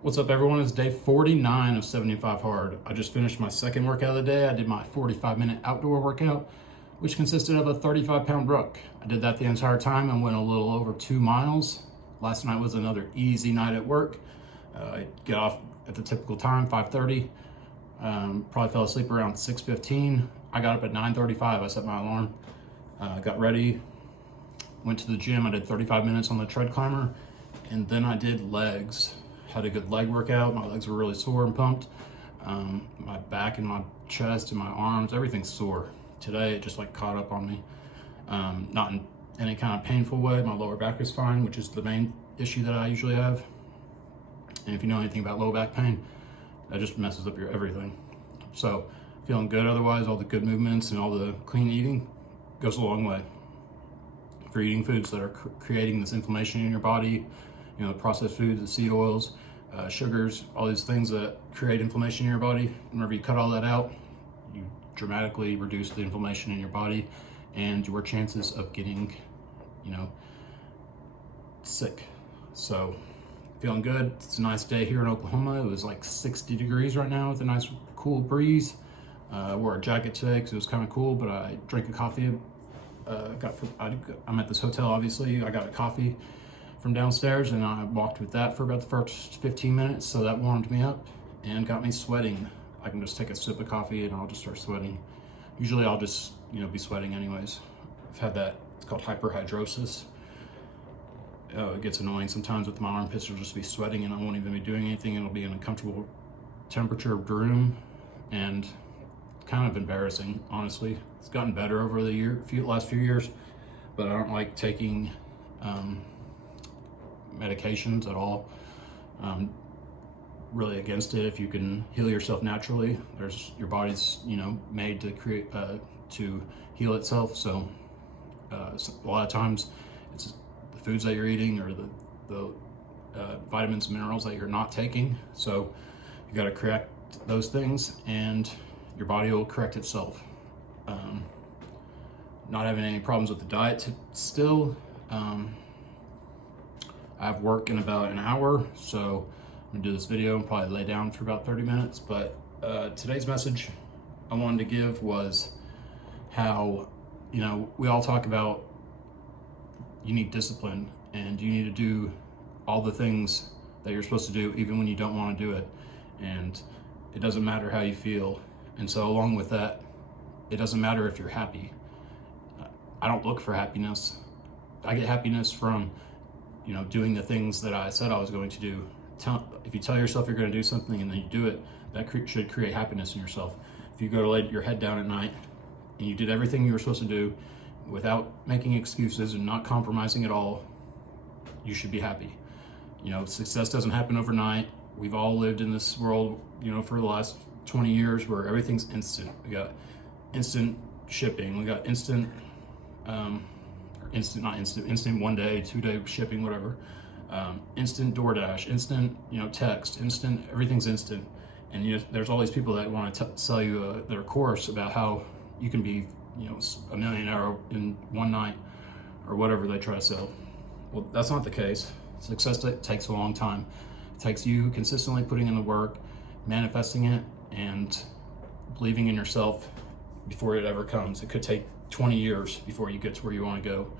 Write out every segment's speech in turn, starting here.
What's up, everyone? It's day 49 of 75 hard. I just finished my second workout of the day. I did my 45-minute outdoor workout, which consisted of a 35-pound ruck. I did that the entire time and went a little over 2 miles. Last night was another easy night at work. I get off at the typical time, 5:30. Probably fell asleep around 6:15. I got up at 9:35. I set my alarm. Got ready, went to the gym. I did 35 minutes on the tread climber, and then I did legs. Had a good leg workout. My legs were really sore and pumped. My back and my chest and my arms, everything's sore. Today it just like caught up on me. Not in any kind of painful way. My lower back is fine, which is the main issue that I usually have. And if you know anything about low back pain, that just messes up your everything. So feeling good otherwise. All the good movements and all the clean eating goes a long way for eating foods that are creating this inflammation in your body. You know, processed foods, the seed oils, sugars, all these things that create inflammation in your body. Whenever you cut all that out, you dramatically reduce the inflammation in your body and your chances of getting, sick. So feeling good. It's a nice day here in Oklahoma. It was like 60 degrees right now with a nice cool breeze. I wore a jacket today because it was kind of cool, but I drank a coffee. I'm at this hotel, obviously. I got a coffee from downstairs and I walked with that for about the first 15 minutes. So that warmed me up and got me sweating. I can just take a sip of coffee and I'll just start sweating. Usually I'll just, be sweating anyways. I've had that, it's called hyperhidrosis. It gets annoying sometimes with my armpits. I'll just be sweating and I won't even be doing anything. It'll be in a comfortable temperature room and kind of embarrassing, honestly. It's gotten better over the last few years, but I don't like taking medications at all. Really against it. If you can heal yourself naturally, your body's made to create to heal itself. So a lot of times it's the foods that you're eating or the vitamins and minerals that you're not taking. So you got to correct those things and your body will correct itself. Not having any problems with the diet still. I have work in about an hour, so I'm gonna do this video and probably lay down for about 30 minutes. But today's message I wanted to give was how, we all talk about you need discipline and you need to do all the things that you're supposed to do even when you don't want to do it. And it doesn't matter how you feel. And so along with that, it doesn't matter if you're happy. I don't look for happiness. I get happiness from doing the things that I said I was going to do. If you tell yourself you're going to do something and then you do it, that should create happiness in yourself. If you go to lay your head down at night and you did everything you were supposed to do without making excuses and not compromising at all, you should be happy. Success doesn't happen overnight. We've all lived in this world, for the last 20 years where everything's instant. We got instant shipping. We got instant 1 day, 2 day shipping, whatever. Instant DoorDash, instant, text, instant, everything's instant. And there's all these people that want to sell you their course about how you can be, a millionaire in one night or whatever they try to sell. Well, that's not the case. Success takes a long time. It takes you consistently putting in the work, manifesting it, and believing in yourself before it ever comes. It could take 20 years before you get to where you want to go.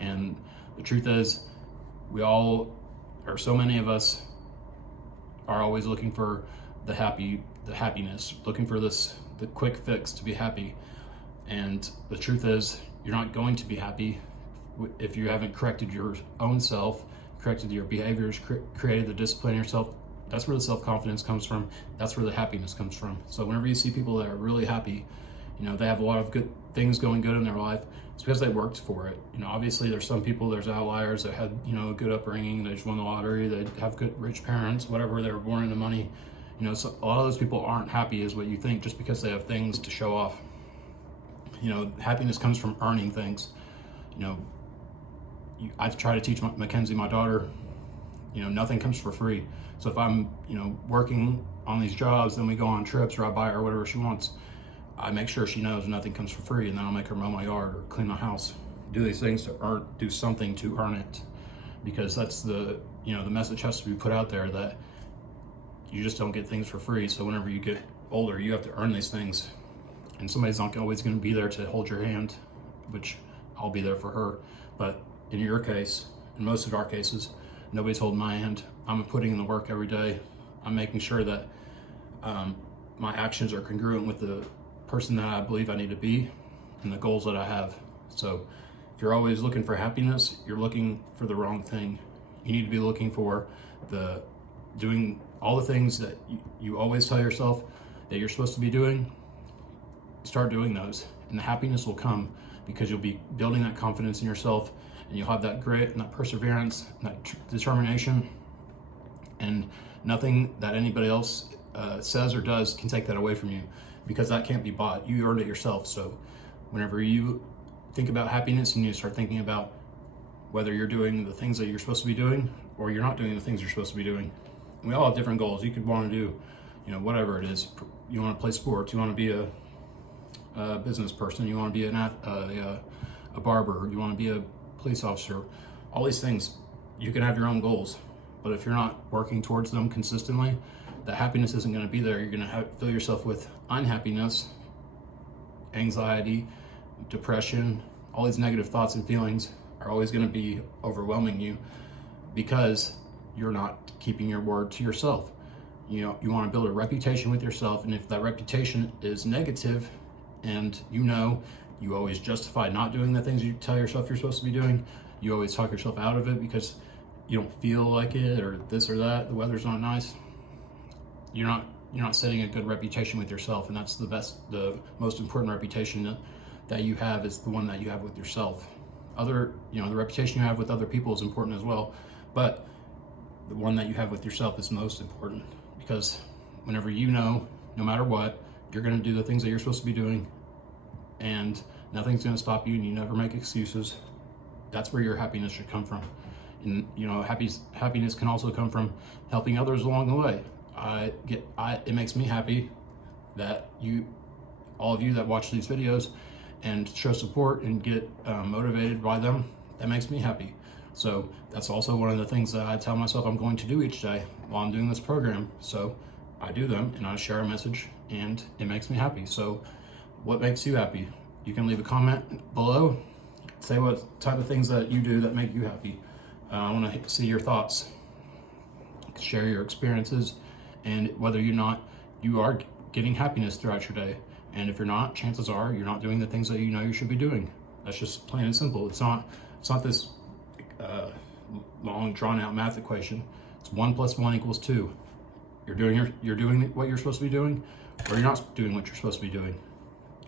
And the truth is, so many of us are always looking for the happiness, looking for the quick fix to be happy. And the truth is, you're not going to be happy if you haven't corrected your own self, corrected your behaviors, created the discipline in yourself. That's where the self-confidence comes from. That's where the happiness comes from. So whenever you see people that are really happy, they have a lot of good things going good in their life, it's because they worked for it. Obviously there's outliers that had, a good upbringing, they just won the lottery, they have good rich parents, whatever, they were born into money. So a lot of those people aren't happy as what you think just because they have things to show off. Happiness comes from earning things. I've tried to teach Mackenzie, my daughter, nothing comes for free. So if I'm, working on these jobs, then we go on trips or I buy her whatever she wants, I make sure she knows nothing comes for free, and then I'll make her mow my yard or clean my house. Do these things to do something to earn it, because that's the message has to be put out there that You just don't get things for free. So whenever you get older, you have to earn these things. And somebody's not always going to be there to hold your hand, which I'll be there for her. But in your case, in most of our cases, nobody's holding my hand. I'm putting in the work every day. I'm making sure that my actions are congruent with the person that I believe I need to be and the goals that I have. So if you're always looking for happiness, you're looking for the wrong thing. You need to be looking for doing all the things that you always tell yourself that you're supposed to be doing. Start doing those, and the happiness will come because you'll be building that confidence in yourself, and you'll have that grit and that perseverance and that determination, and nothing that anybody else says or does can take that away from you, because that can't be bought. You earned it yourself. So whenever you think about happiness and you start thinking about whether you're doing the things that you're supposed to be doing or you're not doing the things you're supposed to be doing, we all have different goals. You could want to do, whatever it is. You want to play sports, you want to be a business person, you want to be a barber, you want to be a police officer. All these things, you can have your own goals, but if you're not working towards them consistently, the happiness isn't going to be there. You're going to fill yourself with unhappiness, anxiety, depression. All these negative thoughts and feelings are always going to be overwhelming you because you're not keeping your word to yourself. You want to build a reputation with yourself, and if that reputation is negative, and you always justify not doing the things you tell yourself you're supposed to be doing, you always talk yourself out of it because you don't feel like it, or this or that, the weather's not nice, you're not setting a good reputation with yourself. And that's the most important reputation that you have is the one that you have with yourself. The reputation you have with other people is important as well, but the one that you have with yourself is most important, because whenever no matter what, you're going to do the things that you're supposed to be doing, and nothing's going to stop you, and you never make excuses. That's where your happiness should come from. And happiness can also come from helping others along the way. It makes me happy that all of you that watch these videos and show support and get motivated by them, that makes me happy. So that's also one of the things that I tell myself I'm going to do each day while I'm doing this program. So I do them and I share a message, and it makes me happy. So what makes you happy? You can leave a comment below. Say what type of things that you do that make you happy. I want to see your thoughts. Share your experiences, and whether you are getting happiness throughout your day. And if you're not, chances are you're not doing the things that you should be doing. That's just plain and simple. It's not this long drawn out math equation. It's 1 + 1 = 2. You're doing what you're supposed to be doing, or you're not doing what you're supposed to be doing.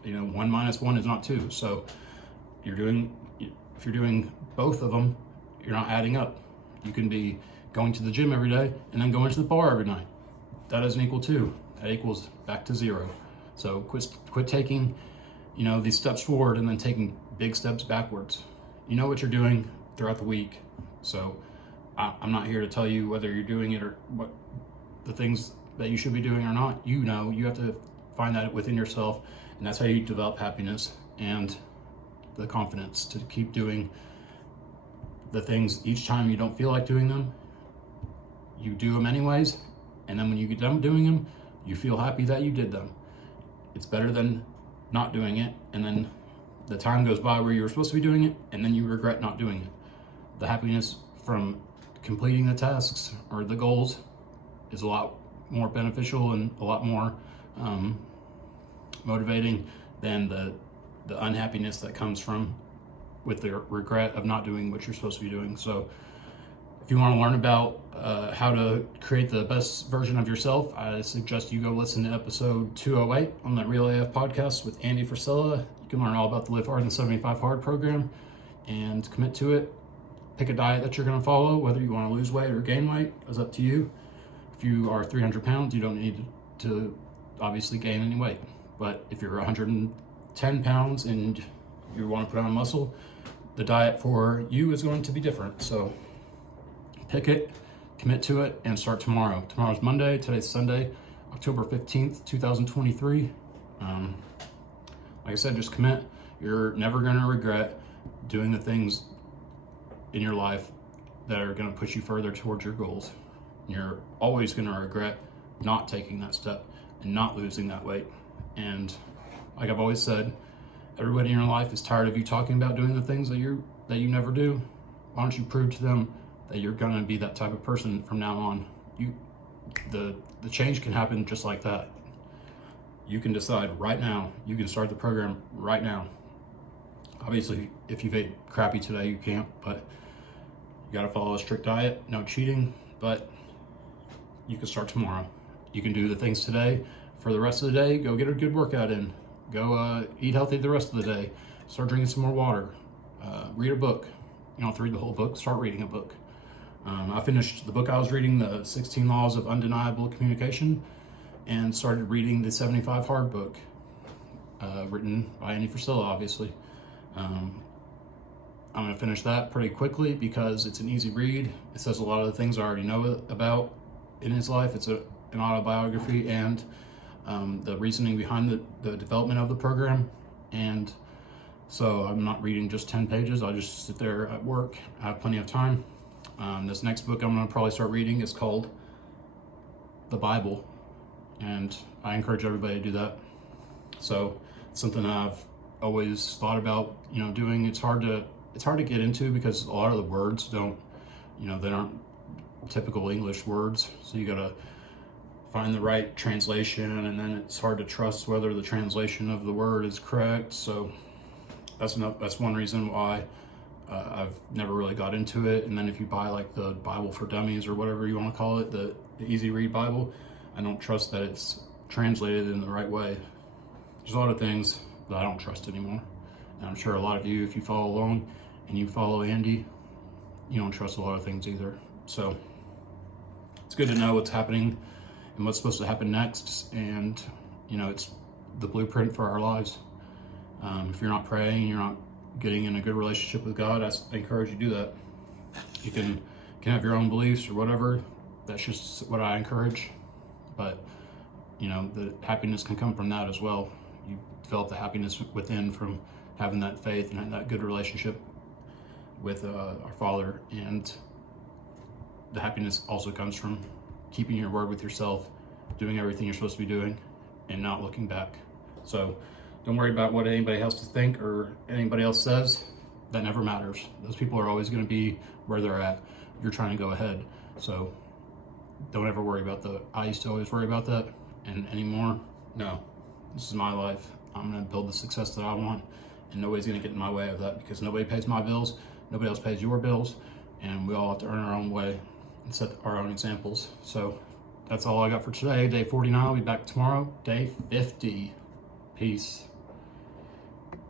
1 - 1 is not 2. So if you're doing both of them, you're not adding up. You can be going to the gym every day and then going to the bar every night. That doesn't equal 2. That equals back to 0. So quit taking, these steps forward and then taking big steps backwards. You know what you're doing throughout the week. So I'm not here to tell you whether you're doing it or what the things that you should be doing or not. You have to find that within yourself, and that's how you develop happiness and the confidence to keep doing the things. Each time you don't feel like doing them, you do them anyways, and then when you get done doing them, you feel happy that you did them. It's better than not doing it, and then the time goes by where you were supposed to be doing it, and then you regret not doing it. The happiness from completing the tasks or the goals is a lot more beneficial and a lot more motivating than the unhappiness that comes with the regret of not doing what you're supposed to be doing. So if you want to learn about how to create the best version of yourself, I suggest you go listen to episode 208 on the Real AF podcast with Andy Frisella. You can learn all about the Live Hard and 75 Hard program and commit to it. Pick a diet that you're going to follow. Whether you want to lose weight or gain weight is up to you. If you are 300 pounds, you don't need to obviously gain any weight. But if you're 110 pounds and you want to put on muscle, the diet for you is going to be different. So pick it, commit to it, and start tomorrow. Tomorrow's Monday, today's Sunday, October 15th, 2023. Like I said, just commit. You're never going to regret doing the things in your life that are going to push you further towards your goals. You're always going to regret not taking that step and not losing that weight. And like I've always said, everybody in your life is tired of you talking about doing the things that you never do. Why don't you prove to them that you're gonna be that type of person from now on? The change can happen just like that. You can decide right now. You can start the program right now. Obviously, if you've ate crappy today, you can't, but you gotta follow a strict diet, no cheating, but you can start tomorrow. You can do the things today for the rest of the day. Go get a good workout in. Go eat healthy the rest of the day. Start drinking some more water. Read a book. You don't have to read the whole book. Start reading a book. I finished the book I was reading, the 16 Laws of Undeniable Communication, and started reading the 75 Hard book, written by Andy Frisella, obviously. I'm going to finish that pretty quickly because it's an easy read. It says a lot of the things I already know about in his life. It's an autobiography and the reasoning behind the development of the program. And so I'm not reading just 10 pages. I'll just sit there at work. I have plenty of time. This next book I'm going to probably start reading is called The Bible. And I encourage everybody to do that. So it's something that I've always thought about, doing. It's hard to get into because a lot of the words they aren't typical English words. So you got to find the right translation, and then it's hard to trust whether the translation of the word is correct. So that's one reason why I've never really got into it. And then if you buy like the Bible for Dummies or whatever you want to call it, the Easy Read Bible, I don't trust that it's translated in the right way. There's a lot of things that I don't trust anymore. And I'm sure a lot of you, if you follow along and you follow Andy, you don't trust a lot of things either. So it's good to know what's happening and what's supposed to happen next. And, it's the blueprint for our lives. If you're not praying, you're not getting in a good relationship with God, I encourage you to do that. You can have your own beliefs or whatever. That's just what I encourage. But, the happiness can come from that as well. You develop the happiness within from having that faith and that good relationship with our Father. And the happiness also comes from keeping your word with yourself, doing everything you're supposed to be doing, and not looking back. So don't worry about what anybody else to think or anybody else says. That never matters. Those people are always going to be where they're at. You're trying to go ahead. So don't ever worry about I used to always worry about that. And anymore, no. This is my life. I'm going to build the success that I want. And nobody's going to get in my way of that because nobody pays my bills. Nobody else pays your bills. And we all have to earn our own way and set our own examples. So that's all I got for today. Day 49. I'll be back tomorrow. Day 50. Peace.